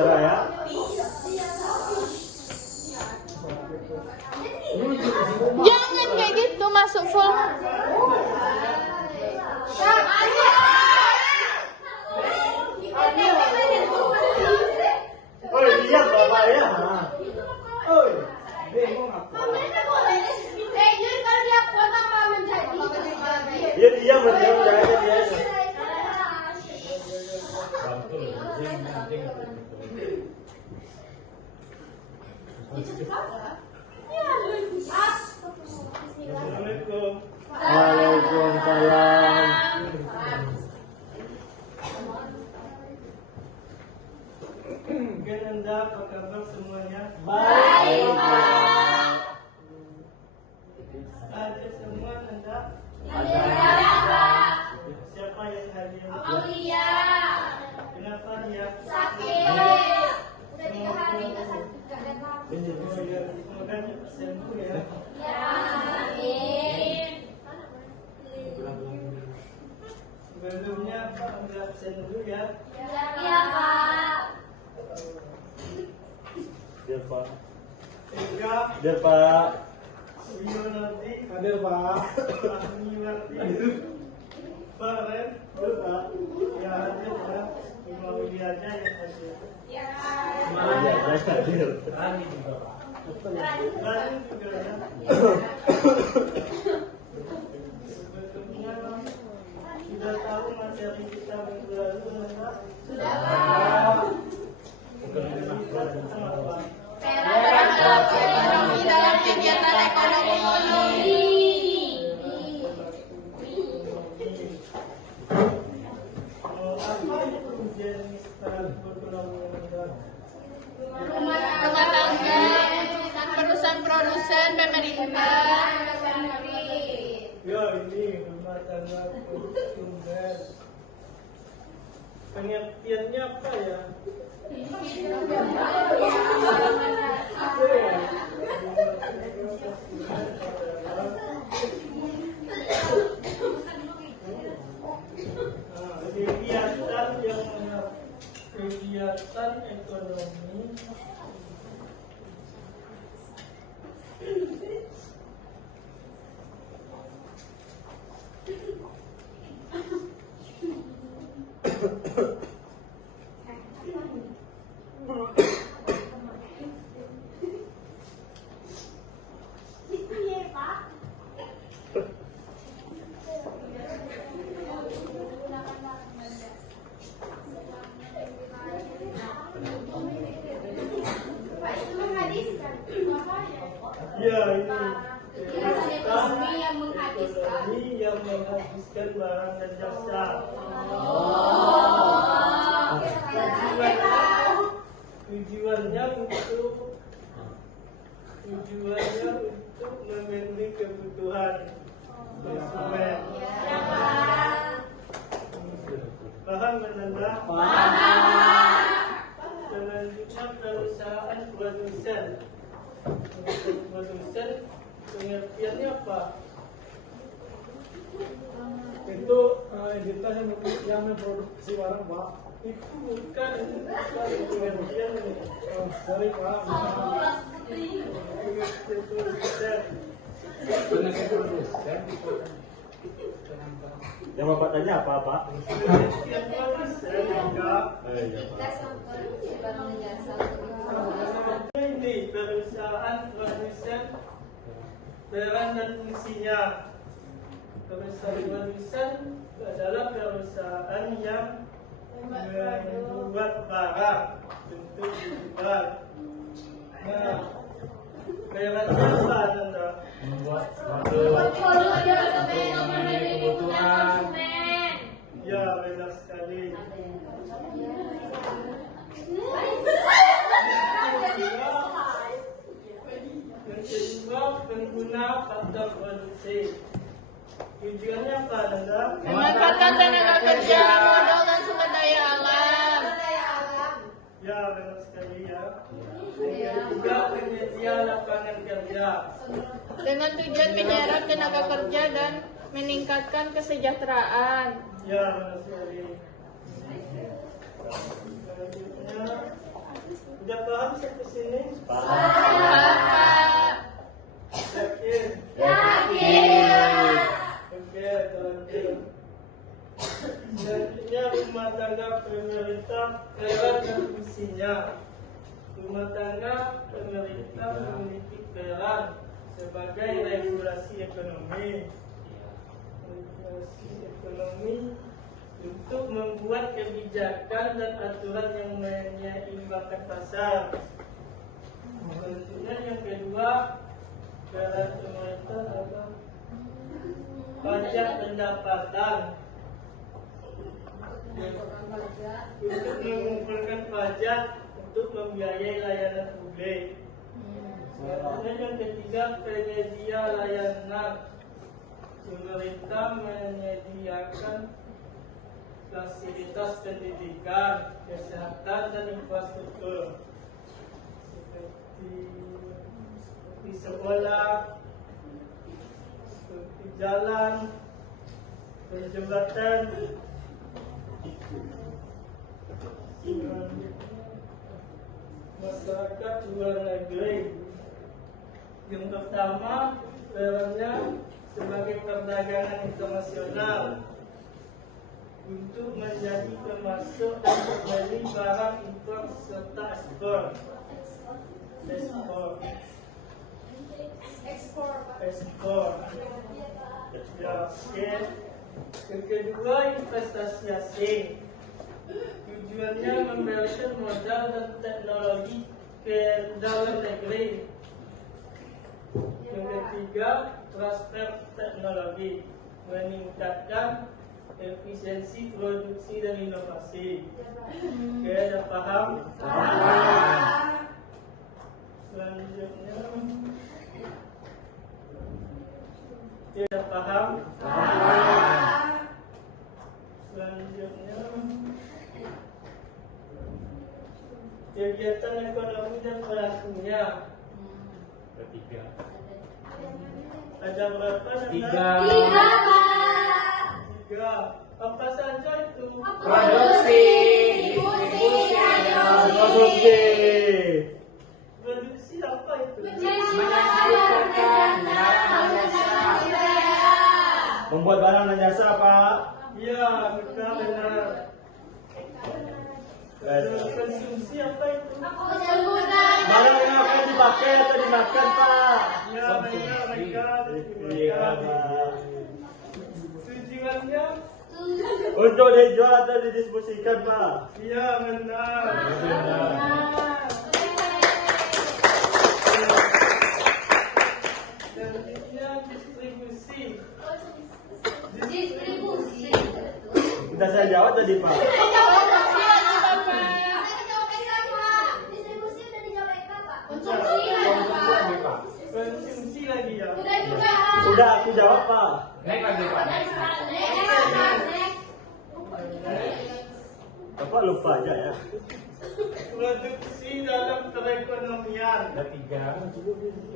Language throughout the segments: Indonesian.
bicara ya. Jangan kayak gitu, masuk full. Oh iya bapak ya. Oh bingung aku. Dia diam dia dia. Assalamualaikum. Waalaikumsalam. Anda apa kabar semuanya? Baik, Pak. Ada semua Anda? Ada, Pak. Siapa yang hadir? Aulia. Kenapa dia? Sakit. Udah 3 hari nggak sakit, nggak datang. Semoga sembuh ya. Ya, amin. Sebelumnya Pak ambil absen dulu ya. Iya, Pak. Biar Pak. Eka, Biar Pak. Wiyonati, Hadir Pak. Ahmiwati, Pak Ren, Hadir Pak. ya hadir ya. Cuma Wili aja yang hadir. Ya. Iya, saya hadir. Rani juga ya. Sebetulnya sudah tahu materi kita minggu lalu enggak? Sudah, Pak. Kita tentang apa? Ekonomi dalam kegiatan ekonomi. Apa itu jenis ekonomi yang Rumah tangga, perusahaan produsen, pemerintah. ya ini rumah tangga sumber. Pengertiannya apa ya? Kegiatan ekonomi ya ini Ekonomi yang menghabiskan. ekonomi yang menghabiskan barang dan jasa. Tujuannya untuk memenuhi kebutuhan konsumen. Paham menanda? Selanjutnya perusahaan produsen. Produsen pengertiannya apa? Itu entitas yang memproduksi barang Pak. Itu bukan pengertian ini. Oh, sorry Pak. Produsen. Yang Bapak tanya apa Pak? Pengertian produsen enggak. Iya Pak. Ini perusahaan produsen peran dan fungsinya. Perusahaan produsen adalah perusahaan yang membuat barang untuk dijual. Nah, perannya apa Anda? Membuat memenuhi kebutuhan konsumen. Ya, benar sekali. Yang kedua, pengguna faktor produksi. Tujuannya apa Anda? Memanfaatkan tenaga kerja, modal dan sumber daya alam. Ya, benar sekali ya. Yang ketiga, penyedia lapangan kerja. Dengan tujuan menyerap tenaga kerja dan meningkatkan kesejahteraan. Ya, benar sekali. Selanjutnya, Bapak. Yakin? Yakin. Oke, terlanjut. Selanjutnya rumah tangga pemerintah keran dan fungsinya. Rumah tangga pemerintah memiliki peran sebagai regulasi ekonomi. Regulasi ekonomi untuk membuat kebijakan dan aturan yang menyeimbangkan pasar. Selanjutnya yang kedua, peran pemerintah adalah pajak pendapatan. Untuk mengumpulkan pajak untuk membiayai layanan publik. Selanjutnya yang ketiga, penyedia layanan. Pemerintah menyediakan fasilitas pendidikan, kesehatan dan infrastruktur seperti sekolah, seperti jalan, jembatan. Masyarakat luar negeri. Yang pertama, perannya sebagai perdagangan internasional untuk menjadi pemasok dan pembeli barang impor serta ekspor. Ekspor. Ya, oke. Yang kedua, investasi asing. Tujuannya memberikan modal dan teknologi ke dalam negeri. Yang ketiga, transfer teknologi, meningkatkan efisiensi produksi dan inovasi. Oke, ada paham? Selanjutnya, tidak paham? Selanjutnya, kegiatan ekonomi dan pelakunya. Ketiga. Ada berapa? Tiga. Tiga. Apa saja itu? Produksi, distribusi, dan Produksi. Produksi apa itu? menyampaikan barang dan jasa. Membuat barang dan jasa, Pak. Iya, benar. Konsumsi apa itu? Barang yang akan dipakai atau dimakan, Pak. Ya, benar. Iya, Pak. Tujuannya? Untuk dijual atau didistribusikan, Pak. Iya, benar. Selanjutnya distribusi. Sudah saya jawab tadi, Pak. Konsumsi lagi ya. Sudah aku jawab, Pak. Naik lagi, Pak. Bapak lupa aja ya. Produksi dalam perekonomian. Ada tiga.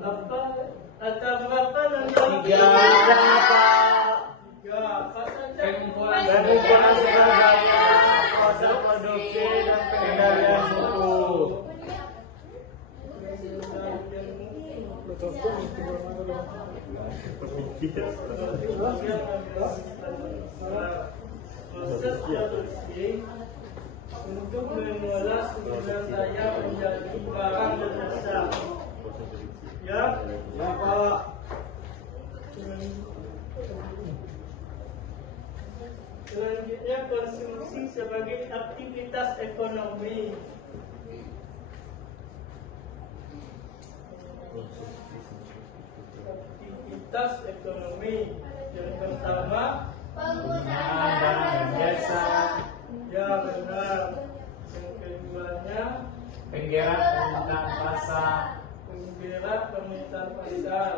Apa? Ada berapa dan Tiga, Pak. Tiga. Apa saja? Pengumpulan Pengumpulan sumber daya, proses produksi dan pengendalian mutu. Proses produksi untuk mengolah sumber daya menjadi barang dan jasa. Ya, Ya, Pak. selanjutnya konsumsi sebagai aktivitas ekonomi. Aktivitas ekonomi yang pertama, penggunaan barang dan jasa, ya benar. Yang keduanya, penggerak permintaan pasar, penggerak permintaan pasar.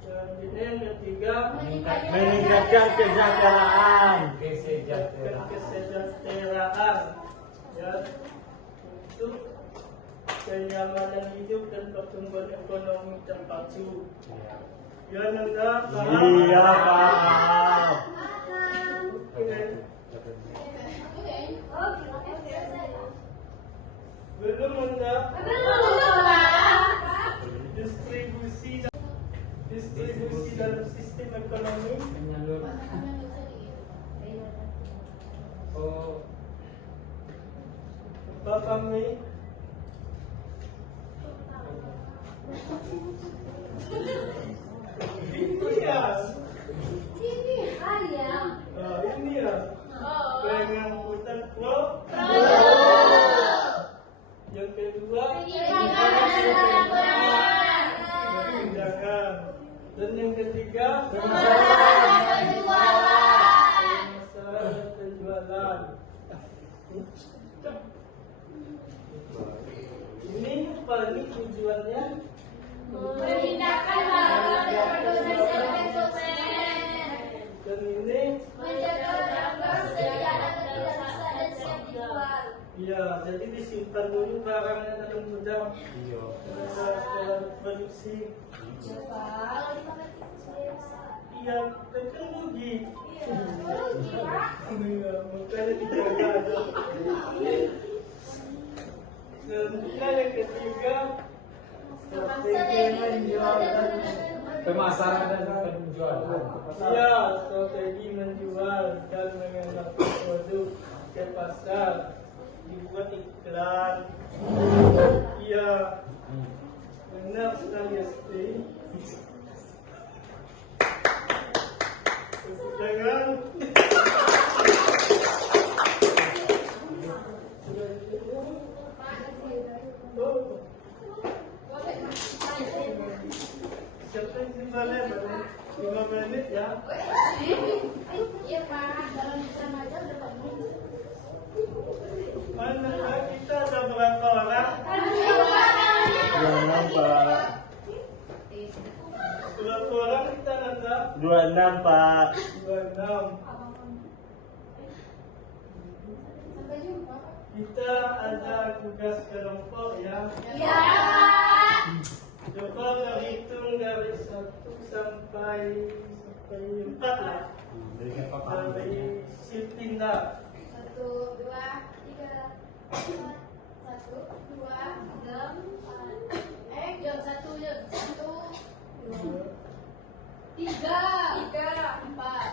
Selanjutnya yang ketiga, Meningkatkan kesejahteraan. kesejahteraan, ya, untuk kenyamanan hidup dan pertumbuhan ekonomi terpacu. Ya, Nanda, paham? Iya, Pak. Oke. Belum, Nanda? sistem ekonomi. Penyalur. Oh, Bapak Mi. Iya. Oh, ini ya. Pengangkutan pro. Yang kedua, tindakan. Dan yang ketiga, pemasaran dan penjualan. Ini apa ini tujuannya? Memindahkan barang dari produsen ke konsumen. Dan ini, Menjaga barang persediaan tidak bisa dan siap dijual. ya, jadi disimpan dulu barangnya dalam gudang. iya. Setelah produksi. Kalau dipakai Iya, kan rugi. rugi, Pak. Iya, makanya dijaga. Dan yang ketiga, strategi menjual dan Pemasaran dan penjualan. iya, strategi menjual dan mengenalkan produk ke pasar, dibuat iklan. Iya, benar sekali Esti. Tepuk tangan. Oh. Siapa yang simpannya baru 5 menit ya? Iya, Pak. Kalau bisa aja udah bagus. Mana kita ada berapa orang? Jangan, Pak. Berapa orang kita Nanda? 26, Pak. 26. Sampai jumpa. Kita ada tugas kelompok ya. Ya. Coba berhitung dari 1 sampai 4 lah. Berikan paparan. Dari Silpinda. 1, 2, 3, 4. 1, 2, 3, 4. Jom 1, Jom 1, 2, 3, 4.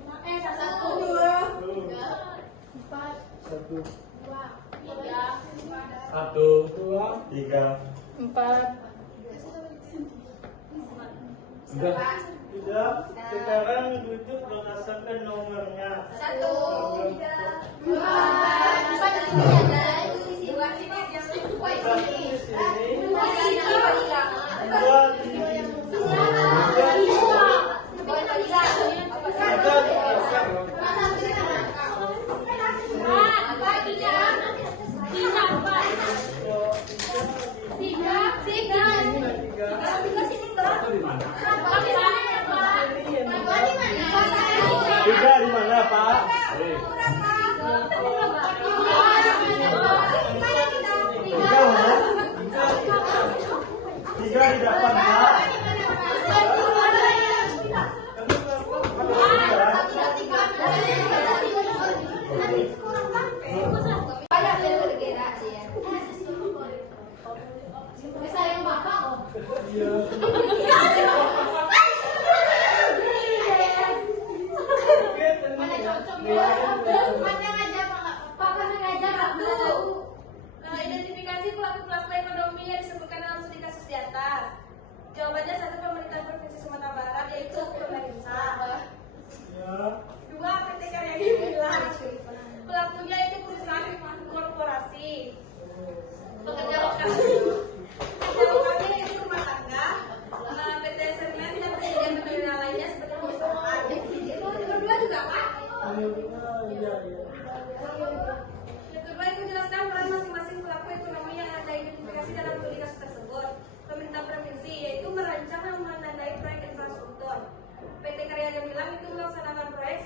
1, 2, 3, 4, 1, 2, 3, 1, 2, 3. 4. sudah. Sudah. Sekarang duduk berdasarkan nomornya. 1, 2, 4. Satu di mana? 3 di mana, Pak? Eh, 3 mana? 3 di depan, Pak. Identifikasi pelaku-pelaku ekonomi yang disebutkan dalam studi kasus di atas. Jawabannya 1 pemerintah provinsi Sumatera Barat, yaitu pemerintah. Ya. 2 PT Karya Gemilang. Pelakunya itu perusahaan korporasi. Pekerja lokalnya itu rumah tangga. PT Semen dan presiden pekerjaan lainnya seperti perusahaan. Kedua juga Pak. Iya, iya. Yang kedua itu jelaskan peran masing-masing pelaku ekonomi yang ada identifikasi dalam studi kasus tersebut. Pemerintah provinsi yaitu merancang dan menandai proyek infrastruktur. PT Karya Gemilang itu melaksanakan proyek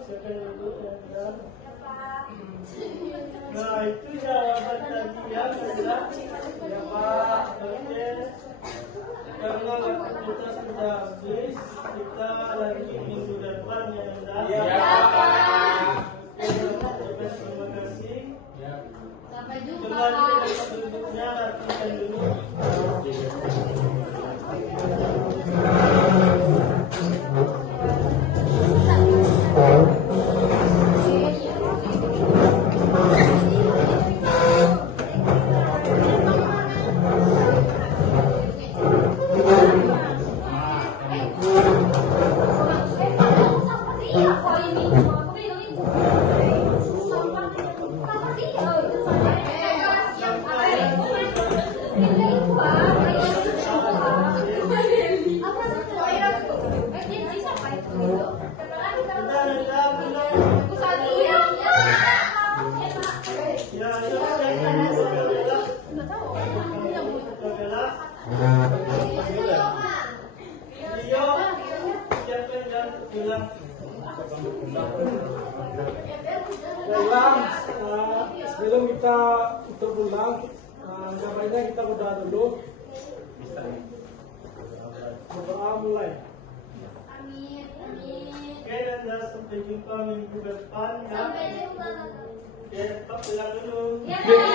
silakan duduk ya. Ya Pak. Nah itu jawaban tadi ya adalah ya Pak. Oke. Karena waktu kita sudah habis, kita lagi minggu depan ya Anda. Ya Pak. Terima kasih. Ya. Sampai jumpa. Kembali ke tempat duduknya, rapikan dulu. Ya, Baiklah, sebelum kita pulang, gambarnya kita berdoa dulu. Berdoa mulai. Amin. Amin. Oke, dan sampai jumpa minggu depan ya. Sampai jumpa. Oke, Pak pulang dulu. Ya.